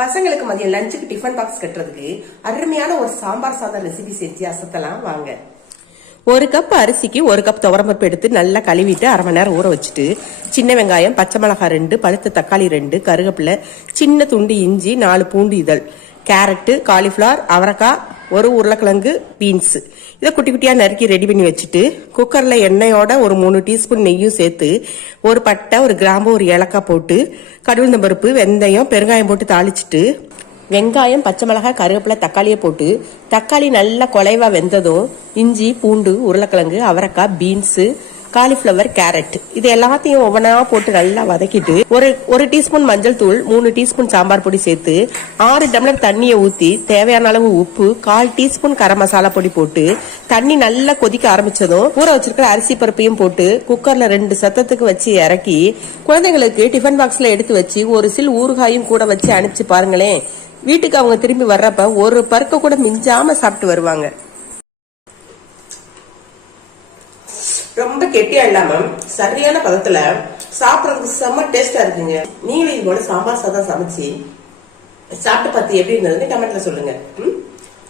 பசங்களுக்கு மதியம் லஞ்சுக்கு டிஃபன் பாக்ஸ் கட்டுறதுக்கு அருமையான ஒரு சாம்பார் சாதம் ரெசிபி செஞ்சு அசத்தலாம் வாங்க. ஒரு கப் அரிசிக்கு ஒரு கப் துவரம்பருப்பு எடுத்து நல்லா கழுவிட்டு அரை மணி நேரம் ஊற வச்சுட்டு சின்ன வெங்காயம், பச்சை மிளகாய் 2, பழுத்த தக்காளி 2, கருவேப்பிலை, சின்ன துண்டு இஞ்சி, 4 பூண்டு இதழ், கேரட்டு, காலிஃபிளவர், அவரைக்காய், ஒரு உருளைக்கிழங்கு, பீன்ஸ் இதை குட்டி குட்டியா நறுக்கி ரெடி பண்ணி வச்சுட்டு குக்கர்ல எண்ணெயோட ஒரு 3 டீஸ்பூன் நெய்யும் சேர்த்து ஒரு பட்டை, ஒரு கிராம்பு, ஒரு ஏலக்காய் போட்டு கடுகு பருப்பு, வெந்தயம், பெருங்காயம் போட்டு தாளிச்சுட்டு வெங்காயம், பச்சை மிளகாய், கருவேப்பிலை, தக்காளியை போட்டு தக்காளி நல்லா குலைவா வெந்ததும் இஞ்சி, பூண்டு, உருளைக்கிழங்கு, அவரைக்காய், பீன்ஸ், காலிஃபிளவர், கேரட் இது எல்லாத்தையும் ஒவ்வொன்றா போட்டு நல்லா வதக்கிட்டு ஒரு டீஸ்பூன் மஞ்சள் தூள், 3 டீஸ்பூன் சாம்பார் பொடி சேர்த்து 6 டம்ளர் தண்ணியை ஊற்றி தேவையான அளவு உப்பு, 1/4 டீஸ்பூன் கரம் மசாலா பொடி போட்டு தண்ணி நல்லா கொதிக்க ஆரம்பிச்சதும் ஊற வச்சிருக்கிற அரிசி பருப்பையும் போட்டு குக்கர்ல 2 சத்தத்துக்கு வச்சு இறக்கி குழந்தைங்களுக்கு டிஃபன் பாக்ஸ்ல எடுத்து வச்சு ஒரு சில் ஊறுகாயும் கூட வச்சு அனுப்பிச்சு பாருங்களேன். வீட்டுக்கு அவங்க திரும்பி வர்றப்ப ஒரு பருக்க கூட மிஞ்சாம சாப்பிட்டு வருவாங்க. ரொம்ப கெட்டியா இல்லாம சரியான பதத்துல சாப்பிடறதுக்கு செம்ம டேஸ்டா இருக்குங்க. நீங்களும் இது போல சாம்பார் சாதம் சமைச்சு சாப்பிட்டு பார்த்து எப்படி இருந்ததுன்னு கமெண்ட்ல சொல்லுங்க.